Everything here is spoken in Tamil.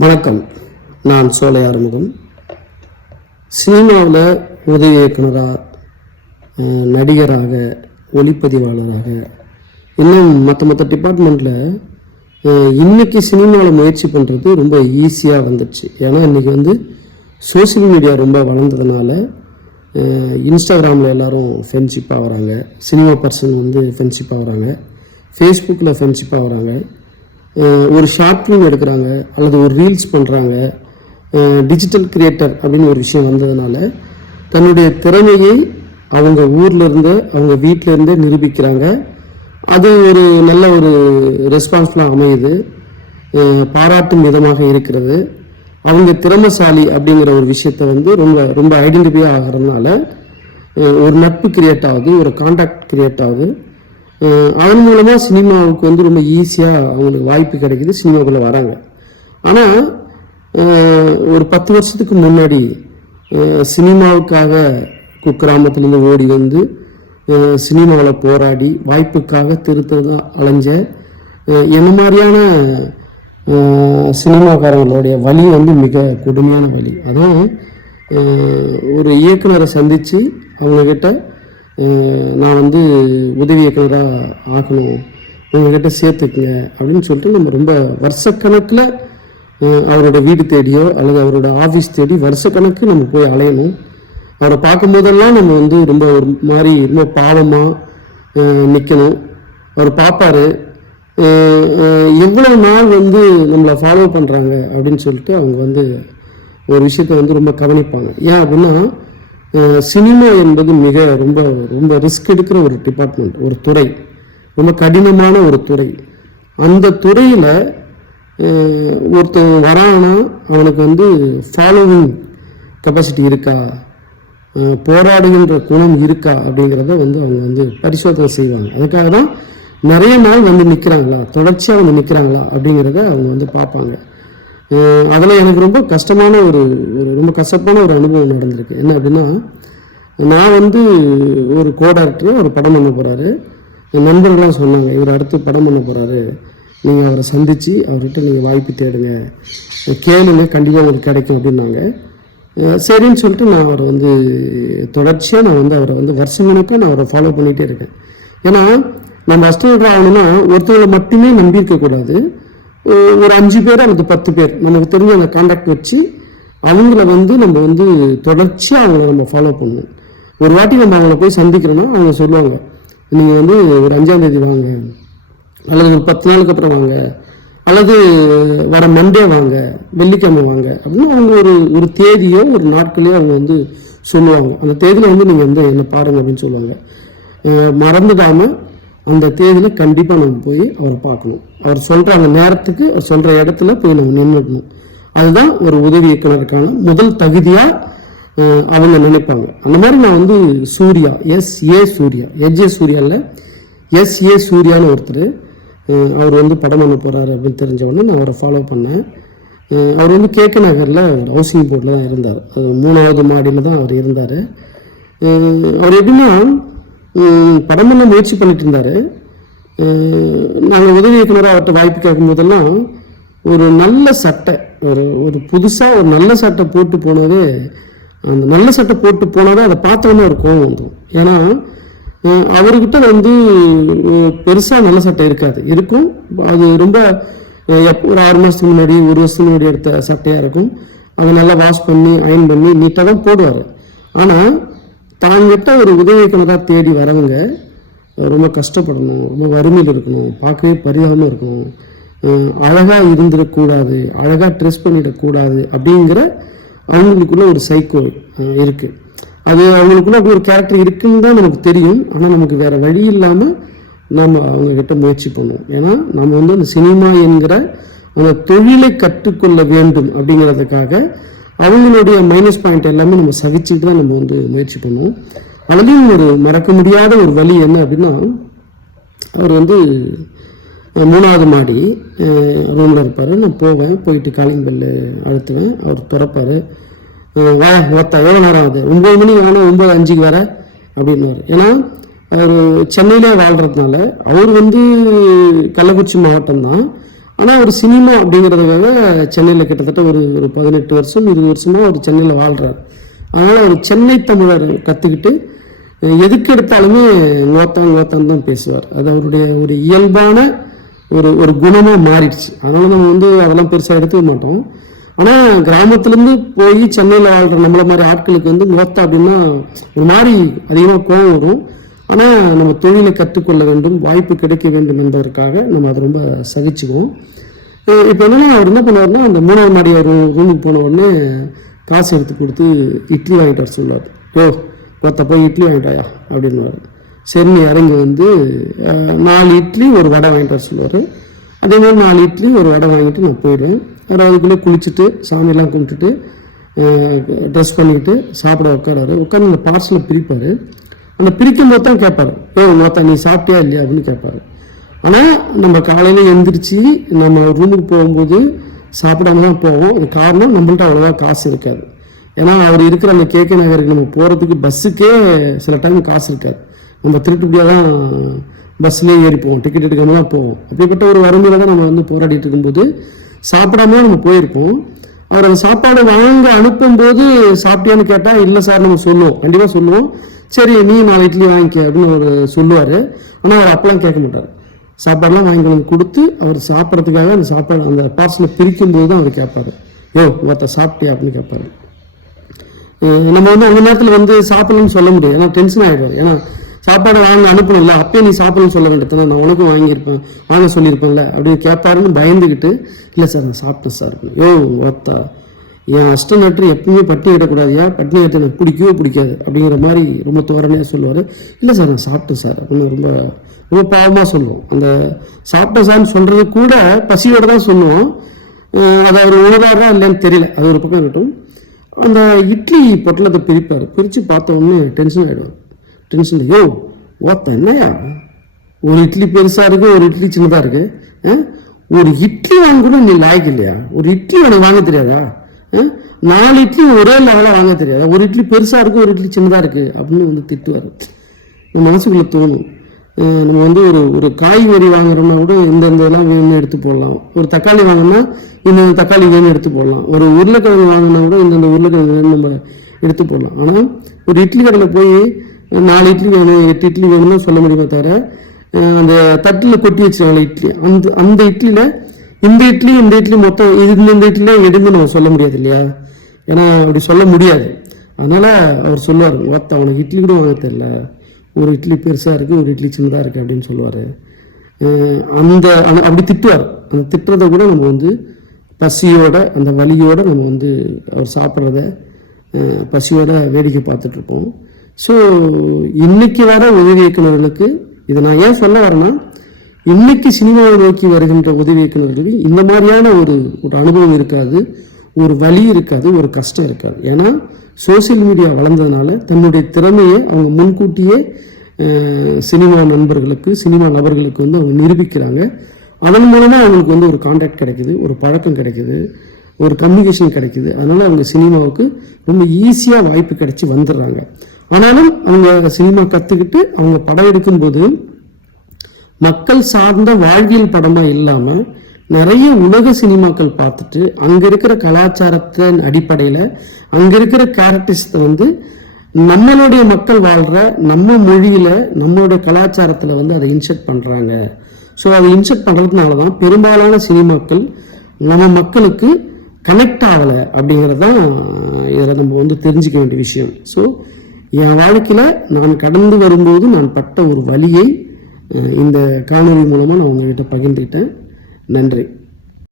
வணக்கம். நான் சோலை ஆறுமுகம். சினிமாவில் உதவி இயக்குனராக, நடிகராக, ஒளிப்பதிவாளராக, இன்னும் மற்ற டிபார்ட்மெண்ட்டில் இன்றைக்கி சினிமாவில் முயற்சி பண்ணுறது ரொம்ப ஈஸியாக வந்துடுச்சு. ஏன்னா இன்றைக்கி சோசியல் மீடியா ரொம்ப வளர்ந்ததுனால இன்ஸ்டாகிராமில் எல்லோரும் ஃப்ரெண்ட்ஷிப் ஆகிறாங்க, சினிமா பர்சன் ஃப்ரெண்ட்ஷிப் ஆகிறாங்க, ஃபேஸ்புக்கில் ஃப்ரெண்ட்ஷிப் ஆகிறாங்க, ஒரு ஷார்ட் ஃபிலிம் எடுக்கிறாங்க அல்லது ஒரு ரீல்ஸ் பண்ணுறாங்க. டிஜிட்டல் கிரியேட்டர் அப்படின்னு ஒரு விஷயம் வந்ததுனால தன்னுடைய திறமையை அவங்க ஊர்லேருந்து அவங்க வீட்டிலேருந்தே நிரூபிக்கிறாங்க. அது ஒரு நல்ல ஒரு ரெஸ்பான்ஸ்லாம் அமையுது, பாராட்டும் விதமாக இருக்கிறது. அவங்க திறமைசாலி அப்படிங்கிற ஒரு விஷயத்த ரொம்ப ரொம்ப ஐடென்டிஃபை ஆகிறதுனால ஒரு நட்பு கிரியேட் ஆகுது, ஒரு கான்டாக்ட் கிரியேட் ஆகுது. அதன் மூலமாக சினிமாவுக்கு ரொம்ப ஈஸியாக அவங்களுக்கு வாய்ப்பு கிடைக்குது, சினிமாவுக்குள்ளே வராங்க. ஆனால் ஒரு 10 வருஷத்துக்கு முன்னாடி சினிமாவுக்காக குக்கிராமத்துலேருந்து ஓடி சினிமாவில் போராடி வாய்ப்புக்காக திருத்ததான் அலைஞ்ச என்ன மாதிரியான சினிமாக்காரங்களுடைய வலி மிக கொடுமையான வலி. அதான் ஒரு இயக்குனரை சந்தித்து அவங்கக்கிட்ட நான் உதவி இயக்குனராக ஆகணும், உங்ககிட்ட சேர்த்துக்குங்க அப்படின்னு சொல்லிட்டு நம்ம ரொம்ப வருஷக்கணக்கில் அவரோட வீடு தேடியோ அல்லது அவரோட ஆஃபீஸ் தேடி வருஷக்கணக்கு நம்ம போய் அலையணும். அவரை பார்க்கும்போதெல்லாம் நம்ம ரொம்ப ஒரு மாதிரி ரொம்ப பாவமாக நிற்கணும். அவர் பார்ப்பார், எவ்வளோ நாள் நம்மளை ஃபாலோ பண்ணுறாங்க அப்படின்னு சொல்லிட்டு அவங்க ஒரு விஷயத்தை ரொம்ப கவனிப்பாங்க. ஏன் அப்படின்னா சினிமா என்பது மிக ரொம்ப ரொம்ப ரிஸ்க் எடுக்கிற ஒரு டிபார்ட்மெண்ட், ஒரு துறை, ரொம்ப கடினமான ஒரு துறை. அந்த துறையில் ஒருத்தன் வரானா அவனுக்கு ஃபாலோவிங் கெப்பாசிட்டி இருக்கா, போராடுகின்ற குணம் இருக்கா அப்படிங்கிறத அவங்க பரிசோதனை செய்வாங்க. அதுக்காக தான் நிறைய நாள் நிற்கிறாங்களா, தொடர்ச்சியாக நிற்கிறாங்களா அப்படிங்கிறத அவங்க பார்ப்பாங்க. அதில் எனக்கு ரொம்ப கஷ்டமான ரொம்ப கசப்பான ஒரு அனுபவம் நடந்திருக்கு. என்ன அப்படின்னா, நான் ஒரு கோ-டைரக்டர் ஒரு படம் பண்ண போகிறாரு. என் நண்பர்கள்லாம் சொன்னாங்க, இவர் அடுத்து படம் பண்ண போகிறாரு, நீங்கள் அவரை சந்தித்து அவர்கிட்ட நீங்கள் வாய்ப்பு தேடுங்க, கேளுங்க, கண்டிப்பாக உங்களுக்கு கிடைக்கும் அப்படின்னாங்க. சரின்னு சொல்லிட்டு நான் அவரை தொடர்ச்சியாக நான் அவரை வருஷங்களுக்கு நான் அவரை ஃபாலோ பண்ணிகிட்டே இருக்கேன். ஏன்னா நம்ம அஸ்ட்ரோனட்டர் ஆகணும்னா ஒருத்தவங்களை மட்டுமே நம்பியிருக்கக்கூடாது. ஒரு 5 பேர் அல்லது 10 பேர் நமக்கு தெரிஞ்ச அந்த கான்டாக்ட் வச்சு அவங்கள நம்ம தொடர்ச்சியாக அவங்கள நம்ம ஃபாலோ பண்ணணும். ஒரு வாட்டி நம்ம அவங்கள போய் சந்திக்கிறோன்னா அவங்க சொல்லுவாங்க, நீங்கள் ஒரு 5ஆம் தேதி வாங்க, அல்லது ஒரு 10 நாளுக்கு அப்புறம் வாங்க, அல்லது வர மண்டே வாங்க, வெள்ளிக்கிழமை வாங்க அப்படின்னு அவங்க ஒரு தேதியோ ஒரு நாட்களையோ அவங்க சொல்லுவாங்க. அந்த தேதியில் நீங்கள் என்னை பாருங்க அப்படின்னு சொல்லுவாங்க. மறந்துடாமல் அந்த தேதியில் கண்டிப்பாக நம்ம போய் அவரை பார்க்கணும். அவர் சொல்கிற அந்த நேரத்துக்கு அவர் சொல்கிற இடத்துல போய் நம்ம நின்றுக்கணும். அதுதான் ஒரு உதவி இயக்குனருக்கான முதல் தகுதியாக அவங்க நினைப்பாங்க. அந்த மாதிரி நான் சூர்யா, எஸ்.ஏ. சூர்யா, எச்.ஏ. சூர்யா இல்லை, எஸ்.ஏ. சூர்யான்னு ஒருத்தர், அவர் படம் பண்ண போகிறாரு அப்படின்னு தெரிஞ்ச உடனே நான் அவரை ஃபாலோ பண்ணேன். அவர் கேகே நகரில் ஹவுசிங் போர்டில் தான் இருந்தார். 3வது மாடியில் தான் அவர் இருந்தார். அவர் எப்படின்னா படம் பண்ண முயற்சி பண்ணிட்டு இருந்தார். நாங்கள் உதவி இயக்குனராக அவர்கிட்ட வாய்ப்பு கேட்கும் போதெல்லாம் ஒரு நல்ல சட்டை, ஒரு புதுசாக ஒரு நல்ல சட்டை போட்டு போனதே, அந்த நல்ல சட்டை போட்டு போனதே அதை பார்த்தோன்னே ஒரு கோவம் வந்துடும். ஏன்னா அவர்கிட்ட பெருசாக நல்ல சட்டை இருக்காது, இருக்கும். அது ரொம்ப ஒரு 6 மாதத்துக்கு முன்னாடி 1 வருஷத்துக்கு முன்னாடி எடுத்த சட்டையாக இருக்கும். அதை நல்லா வாஷ் பண்ணி அயன் பண்ணி நீட்டாக தான் போடுவார். ஆனால் தாங்கிட்ட ஒரு உதவி இயக்குனராக தேடி வரவங்க ரொம்ப கஷ்டப்படணும், ரொம்ப வறுமையில் இருக்கணும், பார்க்கவே பரிதாபமாக இருக்கணும், அழகாக இருந்துடக்கூடாது, அழகாக ட்ரெஸ் பண்ணிடக்கூடாது அப்படிங்கிற அவங்களுக்குள்ள ஒரு சைக்கோ இருக்குது. அது அவங்களுக்குள்ள அப்படி ஒரு கேரக்டர் இருக்குன்னு தான் நமக்கு தெரியும். ஆனால் நமக்கு வேறு வழி இல்லாமல் நம்ம அவங்கக்கிட்ட முயற்சி பண்ணுவோம். ஏன்னா நம்ம அந்த சினிமா என்கிற அந்த தொழிலை கற்றுக்கொள்ள வேண்டும் அப்படிங்கிறதுக்காக அவங்களுடைய மைனஸ் பாயிண்ட் எல்லாமே நம்ம சகிச்சுட்டு தான் நம்ம முயற்சி பண்ணுவோம். அதுலேயும் ஒரு மறக்க முடியாத ஒரு வழி என்ன அப்படின்னா, அவர் 3வது மாடி ரூமில் இருப்பார். நான் போவேன், போயிட்டு காலிங் பெல்லு அழுத்துவேன், அவர் திறப்பார். வா ஒருத்தா எவ்வளோ நேரம் ஆகுது, 9 மணிக்கு வேணால் 9:05 வர அப்படின்னுவார். ஏன்னா அவர் சென்னையிலே வாழ்கிறதுனால, அவர் கள்ளக்குறிச்சி மாவட்டம் தான், ஆனால் ஒரு சினிமா அப்படிங்கிறதுக்காக சென்னையில் கிட்டத்தட்ட ஒரு 18 வருஷம் 20 வருஷமாக அவர் சென்னையில் வாழ்கிறார். அதனால் அவர் சென்னை தமிழர் கற்றுக்கிட்டு எதுக்கு எடுத்தாலுமே ஓத்தான் தான் பேசுவார். அது அவருடைய ஒரு இயல்பான ஒரு குணமாக மாறிடுச்சு. அதனால் நம்ம அதெல்லாம் பெருசாக எடுத்துக்க மாட்டோம். ஆனால் கிராமத்துலேருந்து போய் சென்னையில் வாழ்கிற நம்மளை மாதிரி ஆட்களுக்கு ஓத்தா அப்படின்னா ஒரு மாதிரி அதிகமாக கோபம் வரும். ஆனால் நம்ம தொழிலை கற்றுக்கொள்ள வேண்டும், வாய்ப்பு கிடைக்க வேண்டும் என்பதற்காக நம்ம அதை ரொம்ப சகிச்சுக்குவோம். இப்போ என்னன்னா அவர் என்ன பண்ணுவார்னா, அந்த 3ஆம் மாடி ரூமுக்கு போன உடனே காசு எடுத்து கொடுத்து இட்லி வாங்கிட்டு வர சொல்லுவார். போய் இட்லி வாங்கிட்டாயா அப்படின்வார். சரின்னு இறங்கி 4 இட்லி ஒரு வடை வாங்கிட்டு வர சொல்லுவார். அதே மாதிரி 4 இட்லி ஒரு வடை வாங்கிட்டு நான் போயிடுவேன். அதுக்குள்ளே குளிச்சுட்டு சாமியெல்லாம் கும்பிட்டுட்டு ட்ரெஸ் பண்ணிக்கிட்டு சாப்பிட உட்காந்து அந்த பார்சலை பிரிப்பார். அந்த பிரிக்கும் போது தான் கேட்பாரு, நீ சாப்பிட்டியா இல்லையா அப்படின்னு கேட்பாரு. ஆனால் நம்ம காலையில் எழுந்திரிச்சு நம்ம ரூமுக்கு போகும்போது சாப்பிடாம தான் போவோம். இது காரணம் நம்மள்ட்ட அவ்வளோவா காசு இருக்காது. ஏன்னா அவர் இருக்கிற அந்த கேகே நகருக்கு நம்ம போகிறதுக்கு பஸ்ஸுக்கே சில டைம் காசு இருக்காது. நம்ம திருட்டுப்படியாக தான் பஸ்லேயே ஏறி போவோம், டிக்கெட் எடுக்காம தான் போவோம். அப்படிப்பட்ட ஒரு வறுமையில தான் நம்ம போராடிட்டு இருக்கும்போது சாப்பிடாம நம்ம போயிருப்போம். அவர் அந்த சாப்பாடு வாங்க அனுப்பும்போது சாப்பிட்டியான்னு கேட்டால் இல்லை சார் நம்ம சொல்லுவோம், கண்டிப்பாக சொல்லுவோம். சரி நீ 4 இட்லி வாங்கிக்க அப்படின்னு அவர் சொல்லுவார். ஆனால் அவர் அப்பெல்லாம் கேட்க மாட்டார். சாப்பாடுலாம் வாங்கி வந்து கொடுத்து அவர் சாப்பிட்றதுக்காக அந்த சாப்பாடு அந்த பார்சலை பிரிக்கும்போது தான் அவர் கேட்பாரு, சாப்பிட்டியா அப்படின்னு கேட்பாரு. நம்ம அந்த நேரத்தில் சாப்பிடணும்னு சொல்ல முடியாது, ஏன்னா டென்ஷன் ஆகிடுவார். ஏன்னா சாப்பாடு வாங்க அனுப்பணும்ல, அப்பயே நீ சாப்பிடணும்னு சொல்ல வேண்டியது, நான் உனக்கும் வாங்கியிருப்பேன் வாங்க சொல்லியிருப்பேன்ல அப்படின்னு கேட்பாருன்னு பயந்துக்கிட்டு, இல்லை சார் நான் சாப்பிட்டேன் சார். என் அஷ்டநட்டு எப்பவுமே பட்டினி விடக்கூடாதியா, பட்டினி விட்டு எனக்கு பிடிக்கவே பிடிக்காது அப்படிங்கிற மாதிரி ரொம்ப தோரணையாக சொல்லுவார். இல்லை சார் நான் சாப்பிட்டேன் சார் அப்படின்னு ரொம்ப ரொம்ப பாவமாக சொல்லுவோம். அந்த சாப்பிட்டேன் சார்னு சொல்கிறது கூட பசியோடு தான் சொல்லுவோம். அதை அவர் உணராரா இல்லைன்னு தெரியல, அது ஒரு பக்கம் இருக்கட்டும். அந்த இட்லி பொட்டலத்தை பிரித்து பார்த்தோன்னே டென்ஷன் ஆகிடுவார். டென்ஷன், என்னையா ஒரு இட்லி பெருசாக இருக்குது, ஒரு இட்லி சின்னதாக இருக்குது, ஒரு இட்லி வாங்க கூட நீ லாய்க்கு இல்லையா, ஒரு இட்லி உனக்கு வாங்க தெரியாதா, 4 இட்லி ஒரே லெவலாக வாங்க தெரியாதா, ஒரு இட்லி பெருசாக இருக்குது ஒரு இட்லி சின்னதாக இருக்குது அப்படின்னு திட்டுவார். நம்ம மனசுக்குள்ளே தோணும். நம்ம ஒரு காய்கறி வாங்குறோம்னா கூட இந்த இதெல்லாம் வேணும்னு எடுத்து போடலாம். ஒரு தக்காளி வாங்கினா இந்த தக்காளி வேணும் எடுத்து போடலாம். ஒரு உருளைக்கிழங்கு வாங்கினா கூட இந்த உருளைக்கிழங்கு வேணும் நம்ம எடுத்து போடலாம். ஆனால் ஒரு இட்லி கடையில் போய் 4 இட்லி வேணும் 8 இட்லி வேணும்னு சொல்ல முடியுமா தவிர, அந்த தட்டில் கொட்டி வச்சிருக்காங்க இட்லி, அந்த இட்லியில் இந்த இட்லி மொத்தம் இந்த இட்லியில் எடுந்து நம்ம சொல்ல முடியாது இல்லையா, ஏன்னா அப்படி சொல்ல முடியாது. அதனால அவர் சொல்லுவார், அவனுக்கு இட்லி கூட வாங்க தெரியல, ஒரு இட்லி பெருசாக இருக்குது ஒரு இட்லி சின்னதாக இருக்குது அப்படின்னு சொல்லுவார். அப்படி திட்டுவார். அந்த திட்டுறதை கூட நம்ம பசியோட அந்த வலியோட நம்ம அவர் சாப்பிட்றத பசியோட வேடிக்கை பார்த்துட்ருப்போம். ஸோ இன்னைக்கு வர உதவி இயக்குநர்களுக்கு இதை நான் ஏன் சொல்ல வரேன்னா, இன்னைக்கு சினிமாவை நோக்கி வருகின்ற உதவி இயக்குநர்களுக்கு இந்த மாதிரியான ஒரு அனுபவம் இருக்காது, ஒரு வலி இருக்காது, ஒரு கஷ்டம் இருக்காது. ஏன்னா சோசியல் மீடியா வளர்ந்ததுனால தன்னுடைய திறமையை அவங்க முன்கூட்டியே சினிமா நண்பர்களுக்கு சினிமா நபர்களுக்கு அவங்க நிரூபிக்கிறாங்க. அதன் மூலமாக அவங்களுக்கு ஒரு கான்டாக்ட் கிடைக்குது, ஒரு பழக்கம் கிடைக்குது, ஒரு கம்யூனிகேஷன் கிடைக்குது. அதனால அவங்க சினிமாவுக்கு ரொம்ப ஈஸியாக வாய்ப்பு கிடைச்சி வந்துடுறாங்க. ஆனாலும் அவங்க சினிமா கற்றுக்கிட்டு அவங்க படம் எடுக்கும்போது மக்கள் சார்ந்த வாழ்வியல் படமாக இல்லாமல் நிறைய உலக சினிமாக்கள் பார்த்துட்டு அங்கே இருக்கிற கலாச்சாரத்தின் அடிப்படையில் அங்கே இருக்கிற கேரக்டர்ஸை நம்மளுடைய மக்கள் வாழ்கிற நம்ம மொழியில் நம்மளுடைய கலாச்சாரத்தில் அதை இன்செர்ட் பண்ணுறாங்க. ஸோ அதை இன்செர்ட் பண்ணுறதுனால தான் பெரும்பாலான சினிமாக்கள் நம்ம மக்களுக்கு கனெக்ட் ஆகலை அப்படிங்கிறது தான் இதில் நம்ம தெரிஞ்சிக்க வேண்டிய விஷயம். ஸோ என் வாழ்க்கையில் நான் கடந்து வரும்போது நான் பட்ட ஒரு வலியை இந்த காணொலி மூலமாக நான் உங்ககிட்ட பகிர்ந்துக்கிட்டேன். நன்றி.